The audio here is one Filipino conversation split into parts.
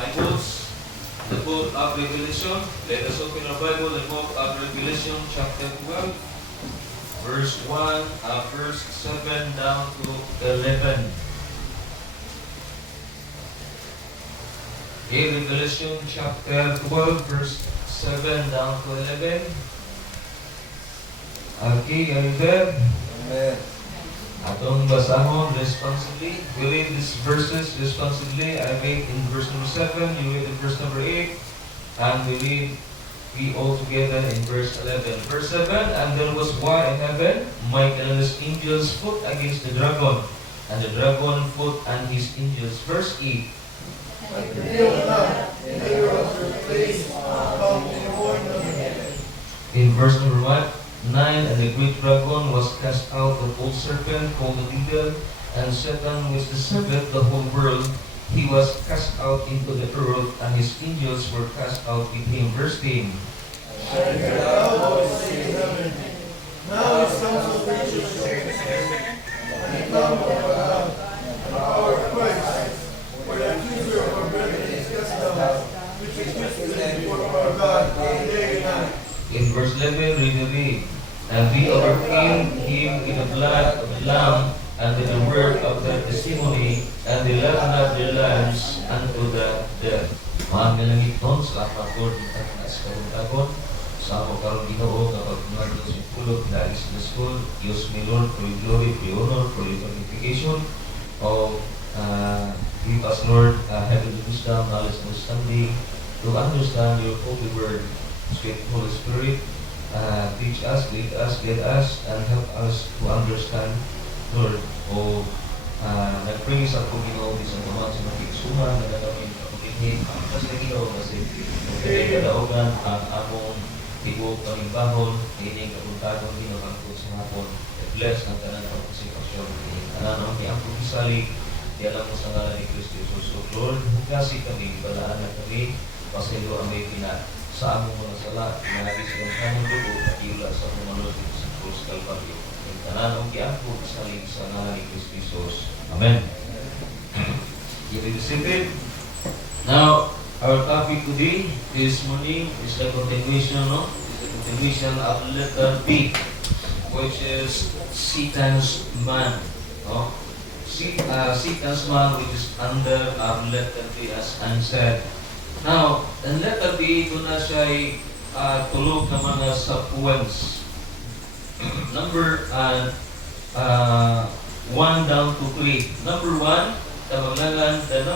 Bibles, the book of Revelation. Let us open our Bible, the book of Revelation, chapter 12, verse 1, verse 7 down to 11. In Revelation, chapter 12, verse 7 down to 11. Okay, are you there? Amen. Atong basahon responsibly. We read these verses responsibly. I read in verse number 7, you read in verse number 8, and we all together in verse 11. Verse 7, and there was war in heaven, Michael and his angels fought against the dragon, and the dragon fought and his angels. Verse 8. And prevailed not, and they were of their place from the horn of heaven. In verse number 1, 9, and the great dragon was cast out, the old serpent called the devil, and Satan which deceived the whole world. He was cast out into the earth, and his angels were cast out with him. Verse 10. And the cloud was in heaven. Now his counsel reaches and the kingdom of God, and our Christ, for the accuser of our brethren is cast out, which is withstood before our God day and night. In verse 11, read. And we overcame him in the blood of the Lamb, and in the word of their testimony, and they loved not their lives unto the death. Mga nilangit nun sa kapag at naskaruntagon, sa ako karong Ginoo na pagpunod ng sipulog na alis na school, Diyos may Lord, for glory, for honor, for magnification, of give us Lord, heavenly wisdom, knowledge, and understanding, to understand your holy word. Sweet Holy Spirit, teach us, lead us, guide us, and help us to understand, Lord. O nag-pray sa po Ginoo sa mga sinakiksuman na namin kapag-inhit kasi Ginoo kasi kaya kadaogan ang among tibok kaming bahon ining kapuntagon Ginoo ang po sa hapon. Bless ang tanan ng participation. Tanan ang among gisalig di alam mo sa ngalan ni Kristo Jesus. Lord, hugasi kami, balaan na kami, pasaylo ang may pinat sa among mga sala, managis ang kanong dugo at iula sa mga Lord sa Cruz Calvario. Ang tanan ang giangko sa lig sa ngalan ni Kristo Jesus. Amen. You may be seated. Now, our topic today, this morning, is the continuation, no? Is the continuation of letter B, which is Satan's man. No? Satan's man, which is under our letter B, as unsaid. Now, ang letter B, ito na siya ay tulog na mga subpoems. Number 1 down to 3. Number 1, tamaglagan, the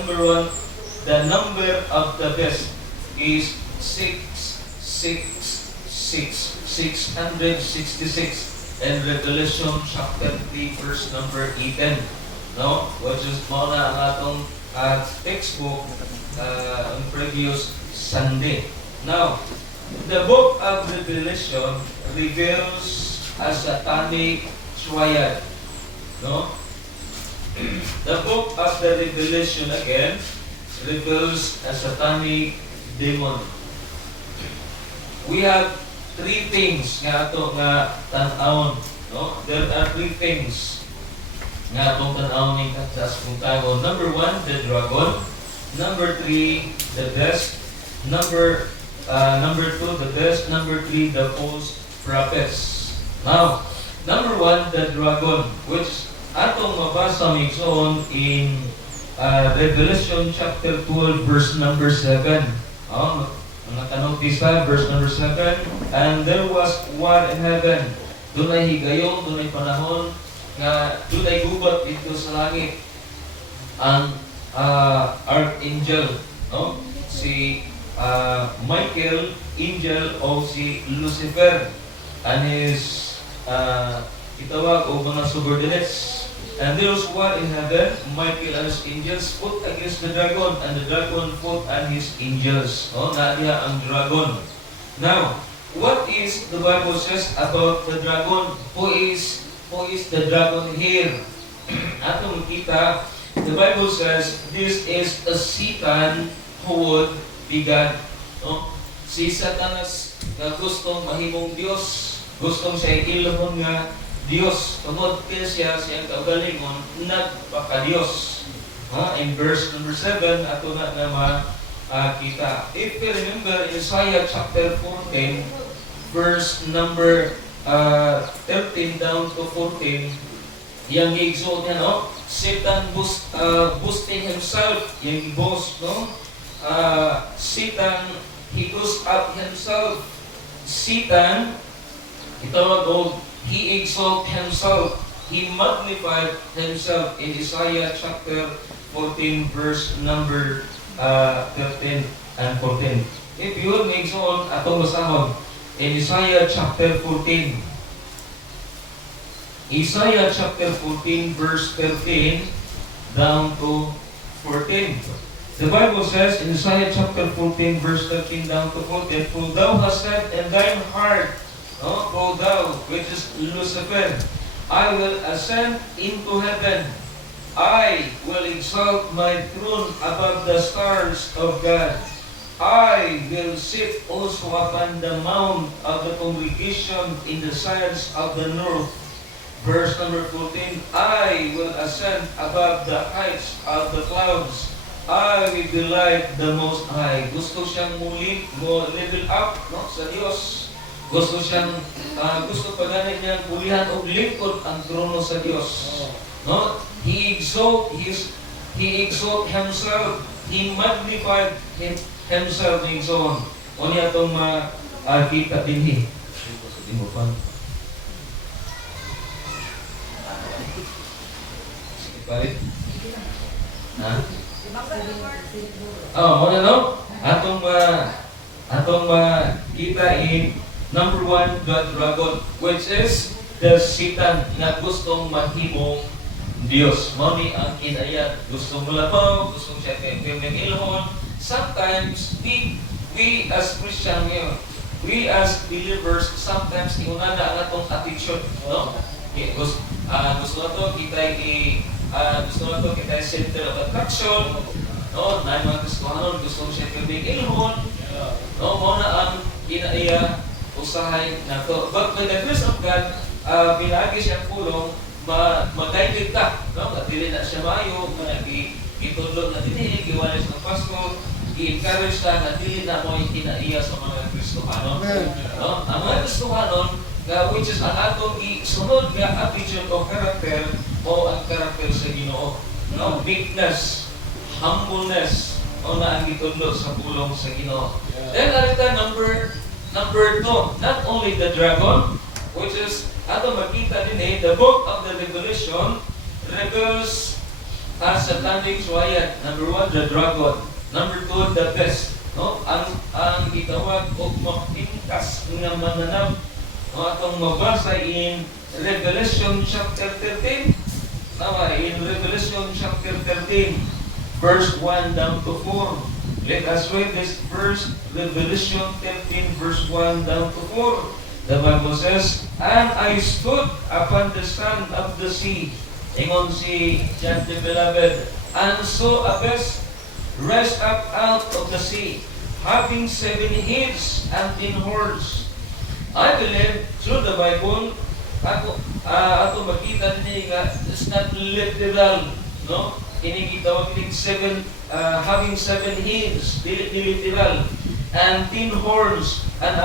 number of the best is 666 in Revelation chapter 3 verse number 18. No? Which is muna ang atong textbook on previous Sunday. Now, the book of Revelation reveals a satanic triad. No? The book of the Revelation again reveals a satanic demon. We have three things nga ato nga tan-awon. No? There are three things nga atong tan-awon ng katas kung tago. Number 1, the dragon. Number 3, the beast. Number 2, the beast. Number 3, the false prophets. Now, number 1, the dragon, which atong mabasa migsoon in Revelation chapter 12, verse number 7. Nakanotice pa, verse number 7. And there was war in heaven. Doon ay higayon, doon ay panahon, nga doon ay gubat dito sa langit. Ang archangel, no? Si Michael, angel o si Lucifer, and his itawag o mga subordinates. And there was war in heaven, Michael and his angels fought against the dragon, and the dragon fought and his angels. No? Nadia ang dragon. Now, what is the Bible says about the dragon? Who is the dragon here? Atong kita, the Bible says this is a Satan who would be God. No? Si Satanas na gustong mahimong Diyos, gustong siya ilahon nga Diyos, tungod kaya siya siyang kaugalingon, nagpaka-Diyos. In verse number 7, ato na kita. If you remember Isaiah chapter 14, verse number 13 down to 14, yang i-exalt niya, no? Satan boosting himself, yung boast, no? Satan, he goes up himself. Satan, he exalt himself. He magnified himself in Isaiah chapter 14, verse number 13 and 14. If you will make so atong basahon in Isaiah chapter 14. Isaiah chapter 14, verse 13 down to 14. The Bible says in Isaiah chapter 14, verse 13 down to 14, For thou hast said in thine heart, O thou, which is Lucifer, I will ascend into heaven. I will exalt my throne above the stars of God. I will sit also upon the mount of the congregation in the sides of the north. Verse number 14, I will ascend above the heights of the clouds. I will be like the Most High. Gusto siyang level up, no, sa Diyos. Gusto siyang, gusto paganin niyang pulihan o lingkod ang trono sa Diyos. No? He exalt himself. He magnified himself ng so on. O niya itong kita din Sige palit. Ha? Muna no? Atong kita in number 1, the dragon, which is the Satan na gustong mahimong Diyos. Mao ni ang kinayat. Gustong mulapaw, gustong siya ng ilhon. Sometimes, we as Christian ngayon, we as believers, sometimes iuna na ang atong attitude. No? Gusto na to, kita center of attraction. No? Na mga gustong siya ng ilhon. No? Mao na ang kinaya usahay na to. But by the grace of God, pinagi siyang pulong, mag-guide ka, no? At dili na siya maayo, itulog na dinig, iwalis ng pastor, i-encourage ka na dili na mo yung kinaiya sa mga Kristohanon. No? Ang mga Kristohanon, which is ang atong isunod nga attitude o character o ang character sa Ginoo. No? Meekness, humbleness, o na ang itulog sa pulong sa Ginoo. Then, alita number 2, not only the dragon, which is ato makita din the book of the Revelation reveals satanic suwayat. Number 1, the dragon. Number 2, the beast. No? Ang gitawag o mapintas nga mananap. No? Atong mabasa in Revelation chapter 13. In Revelation chapter 13, verse 1 down to 4. Let us read this verse, Revelation 13, verse 1 down to 4. The Bible says, And I stood upon the sand of the sea, ingon si John the Beloved, and saw a beast rise up out of the sea, having 7 heads and 10 horns. I believe, through the Bible, ato makita din nga, it's not literal, no? Kinigitawag din having 7 heads, literal, and 10 horns, and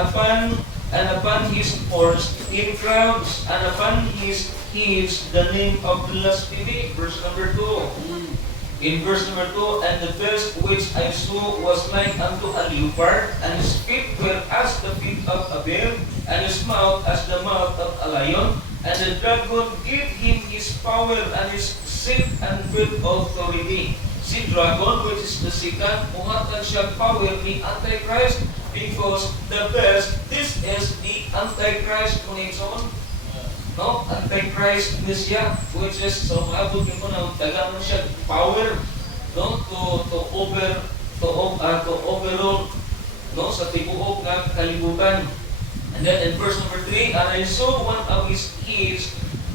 upon his horns 10 crowns, and upon his heads the name of blasphemy. Verse number 2. In verse number 2, And the beast which I saw was like unto a leopard, and his feet were as the feet of a bear, and his mouth as the mouth of a lion. And the dragon gave him his power and his seat and with authority. Si dragon, which is the Satan, muhatag siya power ni Antichrist, because the best, this is the Antichrist connection. No? Antichrist ni siya, which is, so maabot yung na, dagan mo siya power, no? To overall, no? Sa tibuok ng kalibutan. And then in verse number 3, And I saw one of his heads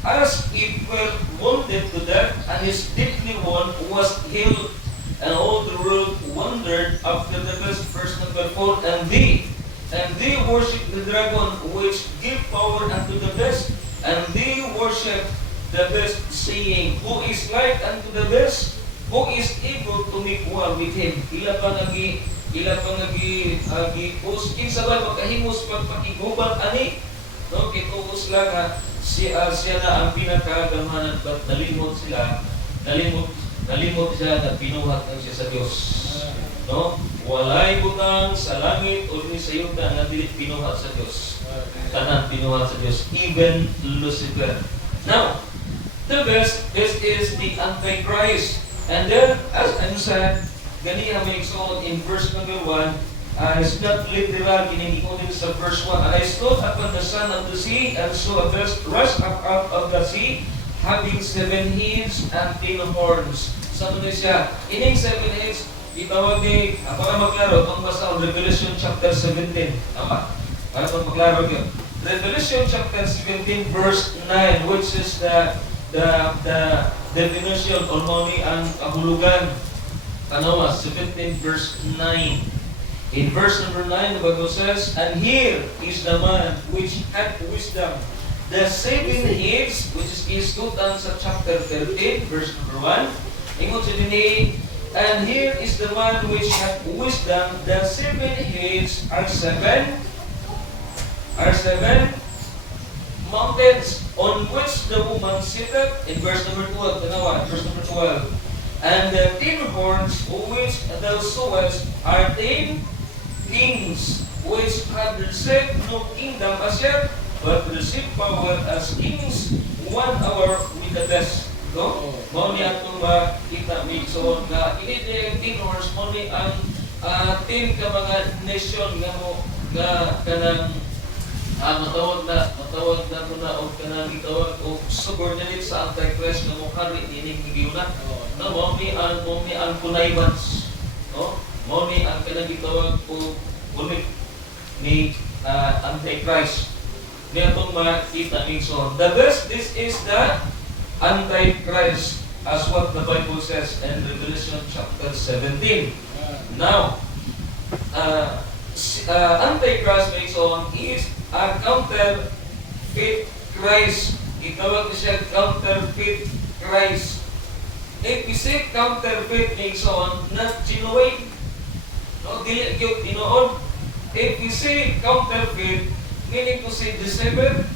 as it were wounded to death, and his deadly wound was healed. And all the world wondered after the beast. Verse number 4, And they worship the dragon, which give power unto the beast, and they worship the beast, saying, Who is like unto the beast? who is able to make war with him. Ila pa nagi-post kinsa ba makahimos pagpakiguban ani, no, kituos lang nga siya na ang pinakagamhanan, but nalimot siya na pinuhat lang siya sa Dios, no. Walay butang sa langit o ni sa yuta nga dili pinuhat sa Dios, tanan pinuhat sa Dios, even Lucifer. Now the best, this is the Antichrist. And then, as I'm said, ganiya may exalt in verse number 1, it's not literal, ginigikonin sa verse 1. And I stood upon the sun of the sea, and saw a beast rush up out of the sea, having 7 heads and 10 horns. Sabi siya, ining 7 heads, itawag ni, para maklaro, itong basa ang Revelation chapter 17. Tama? Para maklaro yun. Revelation chapter 17 verse 9, which is the definition or money ang kahulugan. Tanawa, 17 verse 9. In verse number 9, the Bible says, and here is the man which had wisdom. The 7 heads, which is iskutan sa chapter 13, verse number 1. Ingon sa dini, and here is the man which had wisdom. The 7 heads are 7 mountains on which the woman sitteth, in verse number 12, tanawa, verse number 12. And the 10 horns which thou sawest are 10 kings, which had received no kingdom as yet, but received power as kings 1 hour with the best. No? Mao ni atong makita migsoon nga ini ang 10 horns, mao ni ang 10 ka mga nation nga mo nga kanang matawag na ko na o kanang gitawag o subordinate sa Antichrist nga mo kari ining gigiuna. No, mao ni ang connivance, no? Mao ni ang kanang gitawag o ulit ni Antichrist. Niya itong makita migsoon. The best, this is the Antichrist, as what the Bible says in Revelation chapter 17. Now, Antichrist makes on is a counterfeit Christ. Itawag siya counterfeit Christ. If we say counterfeit makes on, not genuine. No, dili gyud tinuod. If we say counterfeit, meaning to say deceiver,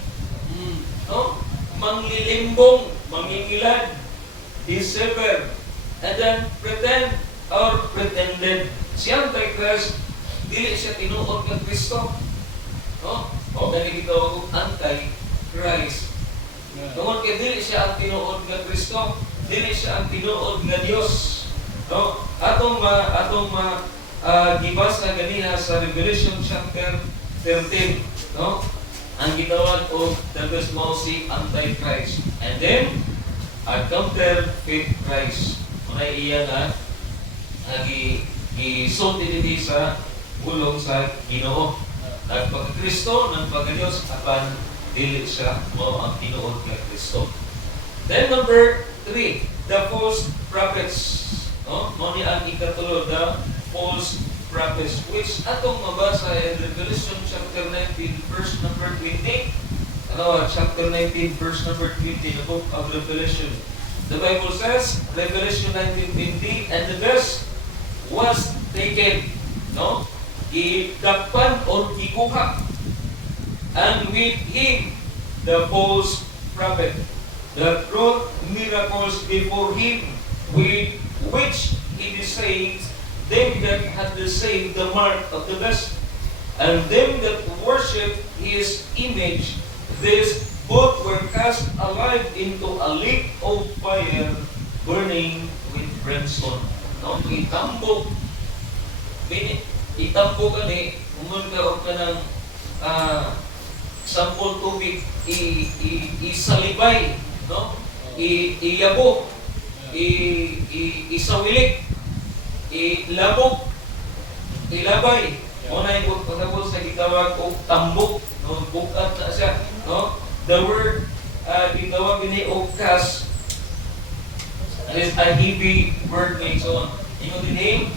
no, manglilimbong, mangingilad, deceiver, and then pretend or pretended. Si Antichrist, dili siya tinuod ng Kristo. No? O dali gitawag og Antichrist. Tungod kay dili siya ang tinuod nga Kristo, dili siya ang tinuod nga Dios. No? Atong gibasa ganiha sa Revelation chapter 13, no? Ang gitawag og the best mo si Antichrist. And then a counterfeit Christ. Unay iya nga gisulti dinhi sa bulong sa Ginoo. Nagpagkristo ng pagkadiyos apan dili siya mo ang tinuod nga Kristo. Then number 3, the false prophets. No? Mao ni ang ikatulo, the false prophets, which atong mabasa in Revelation chapter 19 verse number 20. Chapter 19 verse number 20, the book of Revelation. The Bible says, Revelation 19:20, and the beast was taken, no? Gidakpan o gikuha, and with him the false prophet, that wrought miracles before him, with which he deceived them that had received the mark of the beast, and them that worship his image. These both were cast alive into a lake of fire, burning with brimstone. No, itambok ka ni, umun ka o ka ng sampol tubig, isalibay, no? Iyabo, isawilik, ilabok, ilabay. Una yung pagkabot sa gitawag o tambok, no? Bukat na siya, no? The word gitawag ni o cast is a heavy word makes on. Yung din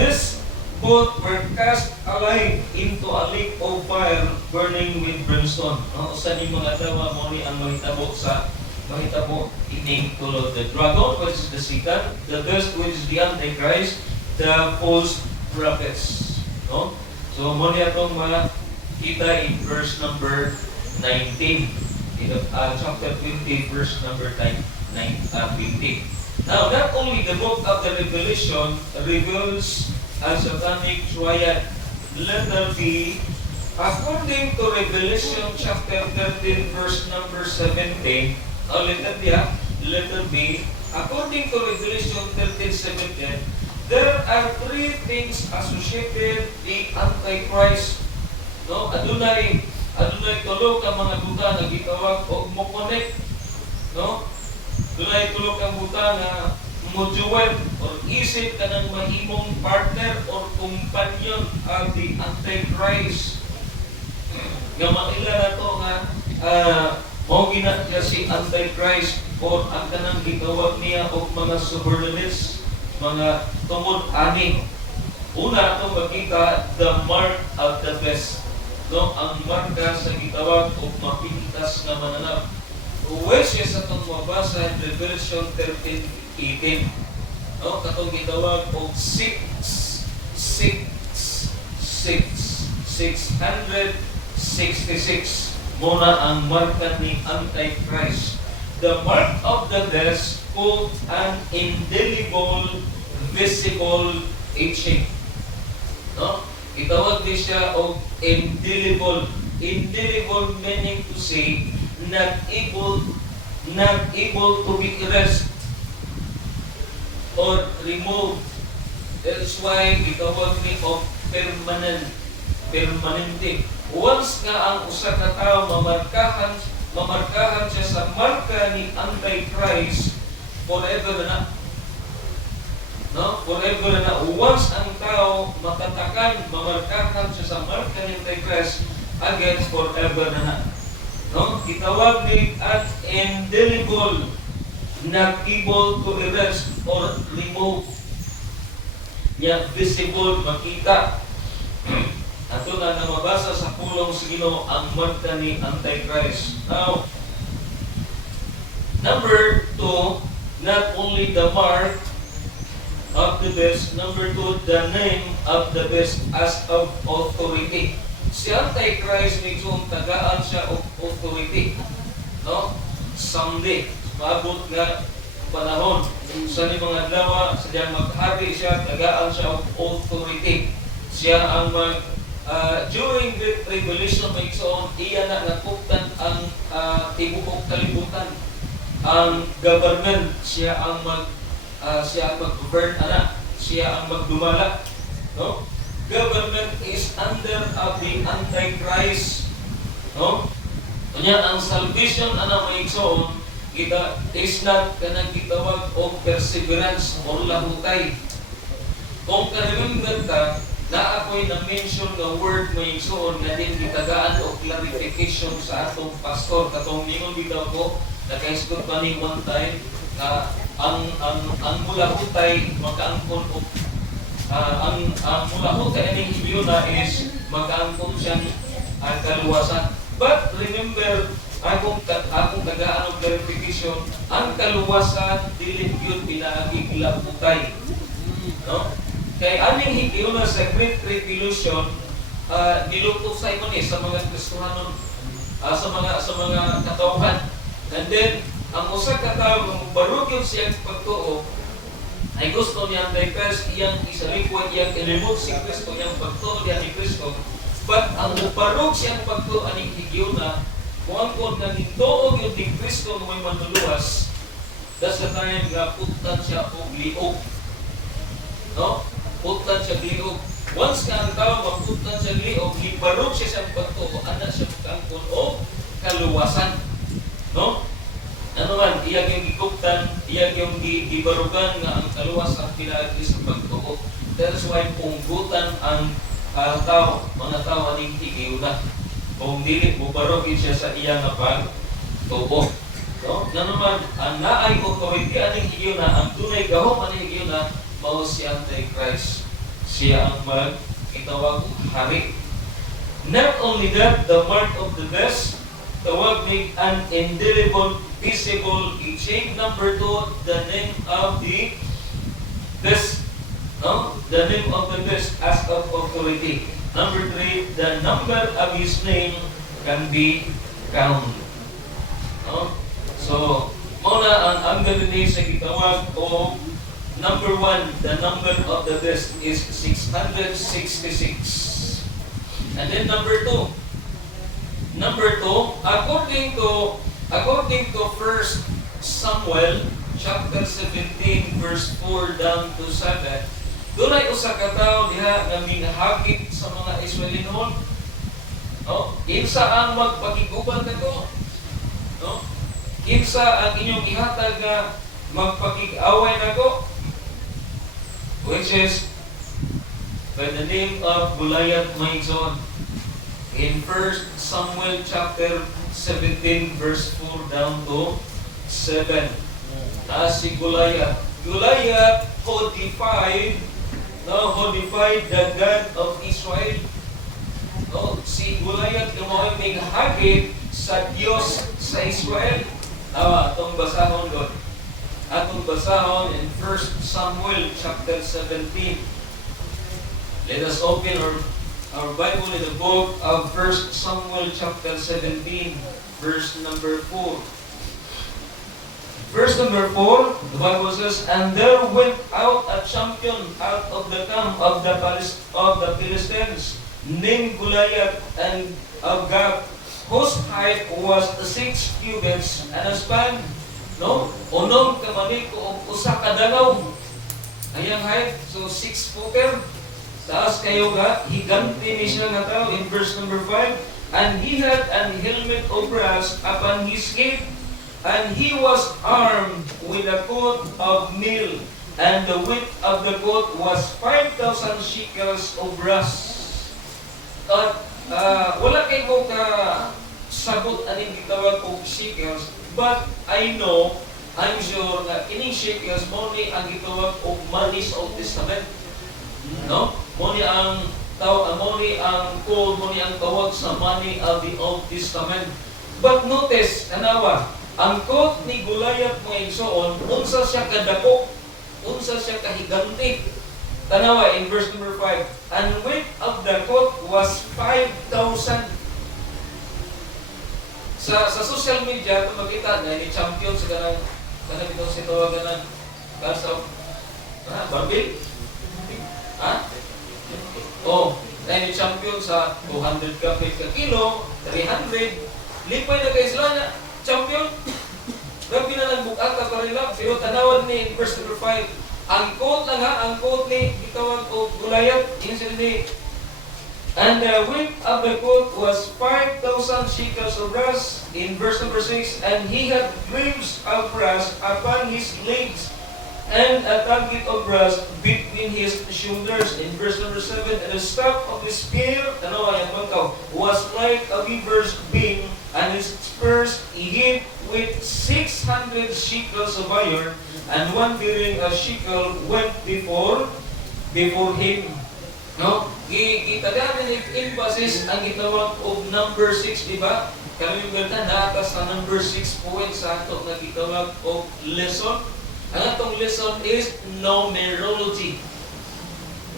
this both were cast alive into a lake of fire burning with brimstone. No? Usa ni mga tawa mo ni ang mahitabo sa mahitabo ining tulod. The dragon, which is the Satan, the beast, which is the Antichrist, the false prophets. No? So, mo niya itong makita in verse number 19. In chapter 20, verse number 20. Now, not only the book of the Revelation reveals a satanic triad. Letter B, according to Revelation chapter 13, verse number 17, letter B, according to Revelation 13:17, there are three things associated the Antichrist. No, adunay tulo ka mga buta nga gitawag og mo connect. No? Adunay tulo ka buta nga mo join or isip ka ng mahimong partner or companion of the Antichrist. Nga mailala to nga mao gina si Antichrist or ang kanang gitawag niya og mga subordinates, mga tumod-ani. Una itong makita, the mark of the beast. No, ang marka sa gitawag og mapintas nga mananap. Uwes siya sa itong mabasa in Revelation 13:18. No, katong gitawag og 666. Muna ang marka ni Antichrist. The mark of the beast called an indelible, visible etching. No? Itawag din siya og indelible. Indelible meaning to say not able to be erased or removed. That's why itawag ni of permanente. Once nga ang usa ka tawo mamarkahan siya sa marka ni Antichrist, forever na. No? Forever na. Once ang tao matatakan, mamarkahan siya sa marka ni Antichrist, again forever na. No? Itawag ni at indelible, not able to erase or remove. Niya visible, makita. Ato na mabasa sa pulong sa Ginoo ang marka ni Antichrist. Now, number 2, not only the mark of the beast, number 2, the name of the beast as of authority. Si Antichrist medyo tagaan siya of authority. No? Someday, maabot nga panahon sa ni mga lawa, sa maghari siya, tagaan siya of authority. Siya ang during the Revelation may iksoon, iya na nakuptan ang tibuok kalibutan. Ang government, siya ang mag-govern, siya ang magdumala. No? Government is under of the Antichrist. No? Kanya ang salvation may iksoon, kita is not kanang gitawag o perseverance o lahutay. Kung ka-remember ka, na ako'y na-mention ng word mo yung soon na din gitagaan o clarification sa atong pastor. Katong ningon bitaw ko, nakaisgot pa ni one time na ang mulahutay magkaangkon o ang mulahutay aning hibiyo na is magkaangkon siyang kaluwasan. But remember, akong tagaan o clarification, ang kaluwasan dili yun pinaagig lahutay. No? Kay aning higiuna sa Great Revolution, niluto Simon sa mga Kristohanon, sa mga katauhan. And then ang usa ka tawo barugyon siyang pagtuo ay gusto niya Antichrist iyang isalikwat iyang i-remove si Kristo iyang pagtuo niya ni Kristo. But ang barug siyang pagtuo aning higiuna kung nang hintuog yung ni Kristo na may manluluwas, that's the time nga putan siya og liog. No? Putan siya liog. Once nga ang tao maputan siya liog, libarog siya sa pagtuo, anak siya magkaangkon o kaluwasan. No? Ano man, iyag yung gikuptan, iyag yung gibarugan nga ang kaluwasan pinaagi sa pagtuo. That is why punggutan ang tao, mga tao aning higiuna. Kung dili mo barogin siya sa iyang pagtuo. No? Na naman, ang naay authority aning higiuna, ang tunay gahom aning higiuna, mao si Antichrist. Siya ang itawag hari. Not only that, the mark of the beast tawag ni an indelible, visible, i-change. Number 2, the name of the this, no? The name of the this as of authority. Number 3, the number of his name can be counted. No? So, muna ang ganun sa gitawag o number 1, the number of the beast is 666. And then number 2, according to 1 Samuel chapter 17 verse 4 down to 7, dunay usa ka tawo diha nga minahagit sa mga Israelinon. No? Kinsa ang magpakiguban nako? No? Kinsa ang inyong ihatag nga magpakig-away nako? Which is by the name of Goliath, my son. In 1 Samuel chapter 17 verse 4 down to 7. Si Goliath. Goliath who defied the God of Israel. No, si Goliath yung may hagit sa Diyos sa Israel. Itong basahon doon. Atong basahon in 1 Samuel chapter 17. Let us open our Bible in the book of 1 Samuel chapter 17, verse number 4. Verse number 4, the Bible says, "And there went out a champion out of the camp of the Philistines, named Goliath, and of Gath, whose height was 6 cubits and a span." No? Unong kamanik o usa ka dalaw. Ayang height, so 6 footer. Taas kayo ga, higanti ni siya nga tao in verse number 5. "And he had an helmet of brass upon his head, and he was armed with a coat of mail, and the width of the coat was 5,000 shekels of brass." At wala kay ko ka sabot aning gitawag og shekels, but I'm sure na kining shekels mo ni ang gitawag og money sa Old Testament. No? Mo ni ang code, mo ni ang tawag sa money of the Old Testament. But notice, kanawa, ang coat ni Goliath mga igsoon, unsa siya kadako, unsa siya kahiganti. Tanawa in verse number 5, "And width of the coat was 5,000. Sa social media, ito makita na ni champion sa kanang ito si tawagan ng kasaw. Barbie? Ni champion sa 200 kapit ka kilo, 300. Lipay na kayo sila na champion. Grabe na lang bukata pa rin lang. Pero tanawan ni verse number 5. Ang coat lang ang coat ni gitawag o Goliath. Yun sila ni. "And the width of the coat was 5,000 shekels of brass." In verse number 6, "And he had greaves of brass upon his legs, and a target of brass between his shoulders." In verse number 7, "And the staff of his spear, was like a weaver's beam, and his spurs he hit with 600 shekels of iron, and one bearing a shekel went before him." No? Gitagamin emphasis ang gitawag og number 6, di ba? Kami yung ganda naatas sa number 6 point sa ato na gitawag og lesson. Ang atong lesson is numerology.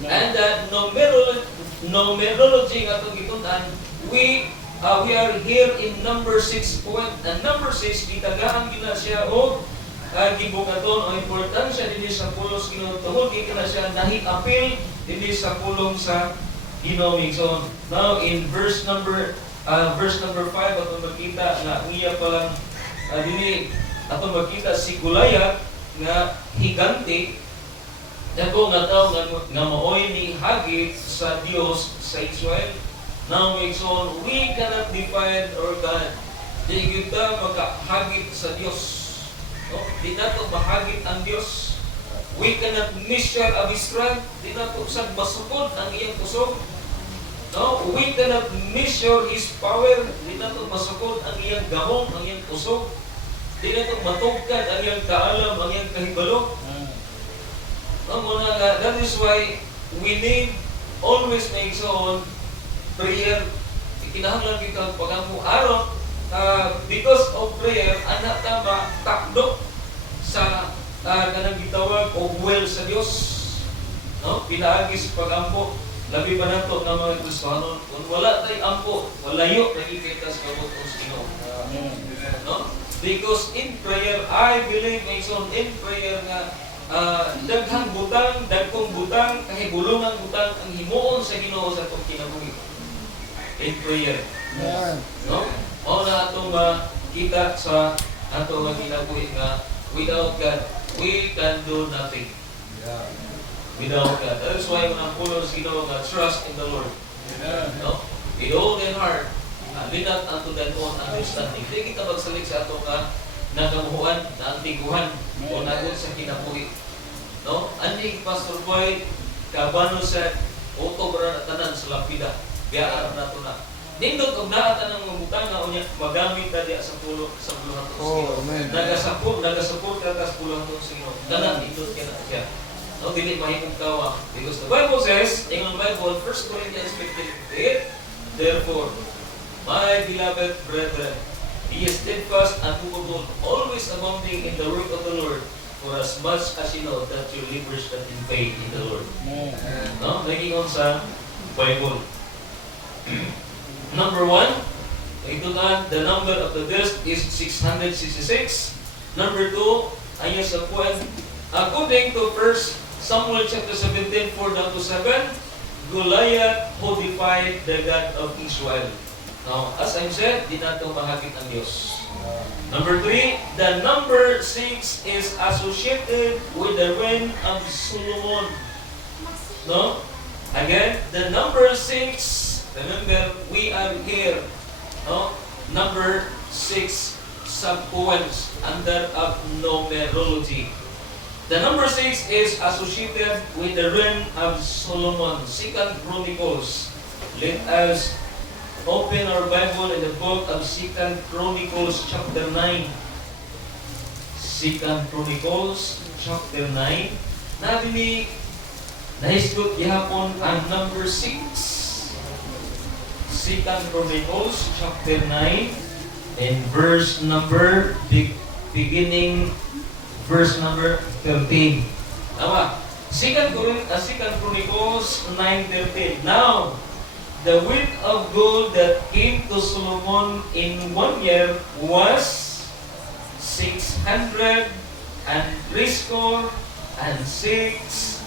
And that numerology nga itong gitunan, we are here in number 6 point. And number 6, gitagaan gina siya o gibukaton o importansya din sa pulos Ginoo. Tungod di na siya nahi-apil din sa pulong sa Ginoo. So now in verse number 5 atong makita na iya pa lang dinhi atong makita si Goliath nga higanti dako nga tawo nga maoy ni hagit sa Dios sa Israel. Now we cannot define or God. Di kita makahagit sa Dios. No? Di nato mahagit ang Dios. We cannot measure of His strength. Di nato usag masukod ang iyang kusog. No? We cannot measure His power. Di nato masukod ang iyang gahom, ang iyang kusog. Di nato matugkad ang iyang kaalam, ang iyang kahibalo. No, that is why we need always na igsoon prayer. Ikinahanglan kita pagamo araw because of prayer, anak na matakdo sa kanang gitawag o buwel sa Dios. No? Pinaagi sa pagampo. Labi pa nato ng mga Kristiyano, kung wala tayo ampo, walayo na ikita sa kabot ng Ginoo. No? Because in prayer, I believe, my son, in prayer nga, daghang butang, dagkong butang, kahibulungan butang, ang himuon sa Ginoo sa itong kinabuhi. In prayer. No? O na ito makita sa ato nga kinabuhi nga, without God, we can do nothing. Without God. That is why when I'm full of Ginoo nga, trust in the Lord. No? With all their heart, linat unto that own understanding. Hindi kita magsalik sa ato ka nagamuhuan, naantiguhan, o nagon sa kinabuhi. No? Ani Pastor Boy, kabano sa otobra na tanan sa lapida. Biyaan na ito na. Nindot kung naatan ng mabutang na unya, magamit na diya sa pulo sa puluhan to Ginoo. Nagasapot ka sa puluhan to Ginoo. Tanan, nindot ka na siya. No, dili mahimong kawa. Because the Bible says, in the Bible, 1 Corinthians 15:8, therefore, my beloved brethren, be steadfast and immovable, always abounding in the work of the Lord, for as much as you know that your labors are in faith in the Lord. No, naging on sa Bible. Number 1, ito na, the number of the beast is 666. Number 2, ayon sa puwan, according to 1 Samuel chapter 17, 4-7, Goliath who defied the God of Israel. Now, as I said, di nato mahagit ang Diyos. Number 3, the number 6 is associated with the reign of Solomon. No? Again, the number 6, remember, we are here. No? Number 6 sub-poems under of numerology. The number 6 is associated with the reign of Solomon. 2 Chronicles. Let us open our Bible in the book of 2 Chronicles chapter 9. 2 Chronicles chapter 9. Nabi nahisgot gihapon ang number 6. 2 Chronicles chapter 9 and verse number beginning verse number 13. Tama. 2 Chronicles 9:13. Now, the weight of gold that came to Solomon in 1 year was 600 and 6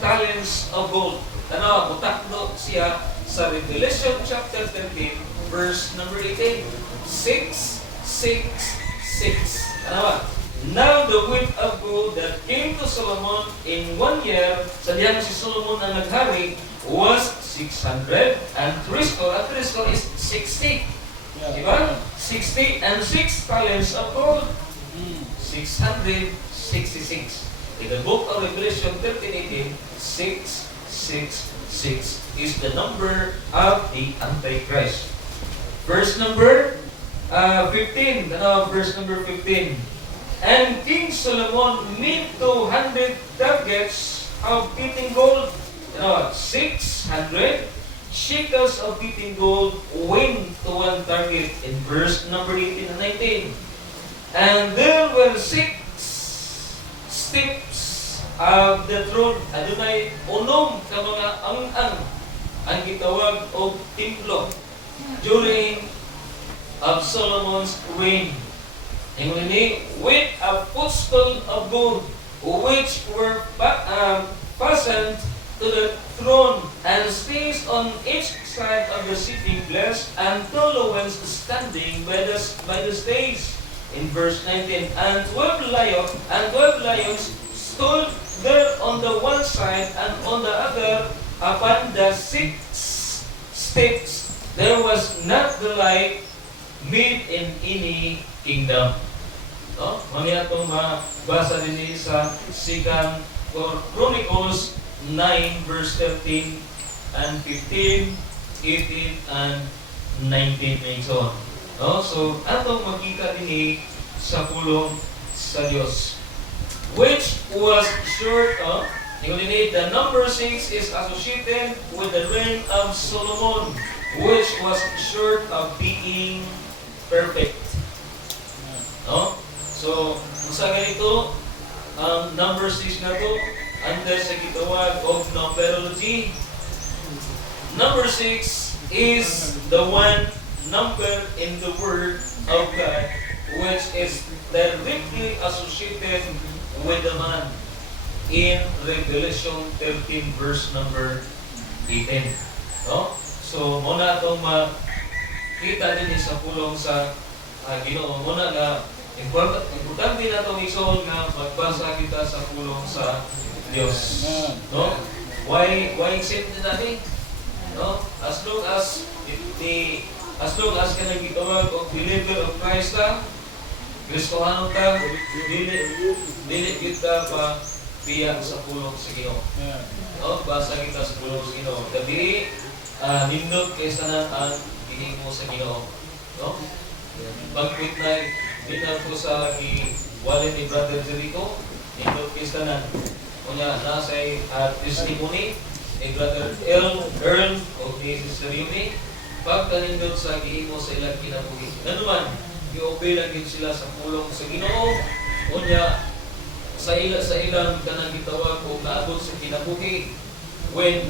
talents of gold. Tanawa, butakdo siya sa Revelation chapter 13, verse number 18. 666. Tanawa. Now the weight of gold that came to Solomon in 1 year, sa diyan si Solomon ang naghari, was 600 and 3 is 60. Diba? 60 and 6 talents of gold. 666. In the book of Revelation 13:18, 666 is the number of the Antichrist. Verse number 15. Verse number 15. And King Solomon made 200 targets of beating gold. 600 shekels of beating gold went to one target in verse number 18 and 19. And there were 6 steps of the throne. Adunay unom ka mga ang gitawag og templo during of Solomon's reign. And with a footstool of gold, which were fastened to the throne, and stays on each side of the sitting place, and 12 ones standing by the stage. In verse 19, and 12 lions stood there on the one side, and on the other, upon the 6 steps, there was not the like made in any kingdom. No? Mamaya itong mabasa din sa 2 Chronicles 9 verse 13 and 15, 18 and 19 and so on. No? So, atong makita din sa pulong sa Diyos. Which was short of, the number 6 is associated with the reign of Solomon, which was short of being perfect. No? So, sa ganito, ang number 6 na to, under sa gitawag of numerology. Number 6 is the one number in the Word of God which is directly associated with the man in Revelation 13 verse number 18. No? So, muna itong makita din sa pulong sa Ginoo. Muna nga, importante na itong isoon nga magbasa kita sa pulong sa Diyos. No? Why accept na natin? No? As long as ka nagitawag o believer of Christ ka, Kristohanon ka, dili kita pa biya sa pulong sa Ginoo. No? Basa kita sa pulong sa Ginoo. Dili nindot kay tanan ang gihimo sa Ginoo. No? Pag-quit na binan ko sa wallet ni Brother Jericho, nindot kay tanan. Kunya nasa testimony ni Brother Earl o ni Sister Yumi, pagkanindot sa gihimo sa ilang kinabuhi. Nanuman, i-obey lang din sila sa pulong sa Ginoo. Kunya sa ilang kanang gitawag o kaabot sa kinabuhi when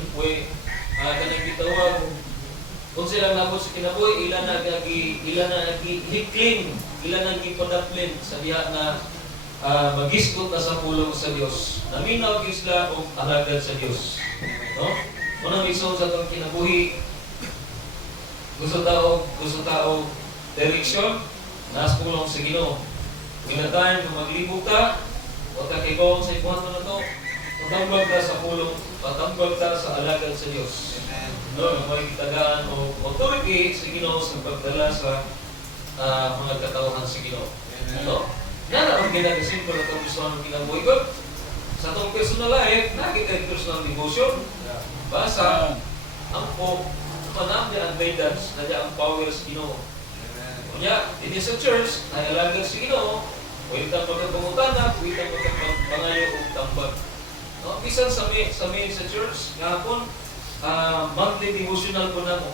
kanang gitawag kung sila nabot sa kinabuhi, ilan na hikling, ilan na gipadaplin sa diha na magisgot na sa pulong sa Dios. Naminaw sila og alagad sa Dios. No? Muna mismo sa itong kinabuhi, gusto tao direksyon, nasa pulong sa Ginoo. Pinatayan kung maglibog ka, o takigong sa ikuhan mo na ito, patambag ka sa pulong, patambag ka sa alagad sa Diyos. No, may kitagaan o authority sa Ginoo sa pagdala sa mga katauhan sa Ginoo. No? Yan ang ginagasimple na itong gusto ng kinabuhi ko. Sa itong personal life, nakita yung personal devotion. Basa, ang po, manami ang guidance, na ang power sa Ginoo. Kanya, hindi sa church, ay alagad sa Ginoo, pwede kang pagkakangutana, pwede kang pagkakangayo o tambag. No? Bisan sa main sa church, ngapon, monthly devotional ko na mo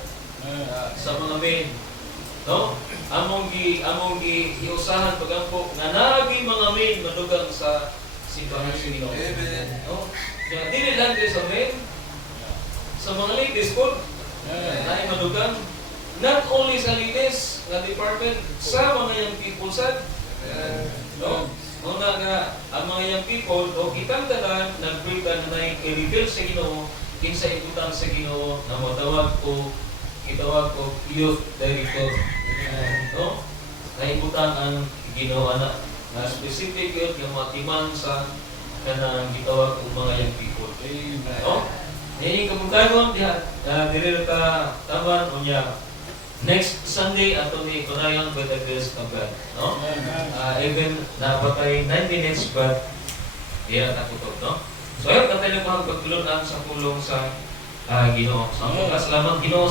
sa mga main. No? Among iusahan pagampo nga nagi mga main madugang sa simbahan sa Ginoo. No? Kaya dili lang kayo sa main, sa mga ladies po, na madugang, not only sa ladies nga department, sa mga young people sad. No? Muna nga, ang mga young people, o kitang tanan, nag-break na i-reveal sa Ginoo, kinsa ibutang sa Ginoo na itawag ko youth director. No? Naibutang ang Ginoo na specific yun yung matiman sa kanang gitawag kong mga young people. No? Ngayon kabutagon dili ka taban unya next Sunday ato ni Panayon by the grace of God. No? Even napatay 9 minutes but di na takutok. No? So ayun, katay na po ang pagtulungan sa pulong sa Ginoo. Salamat Ginoo.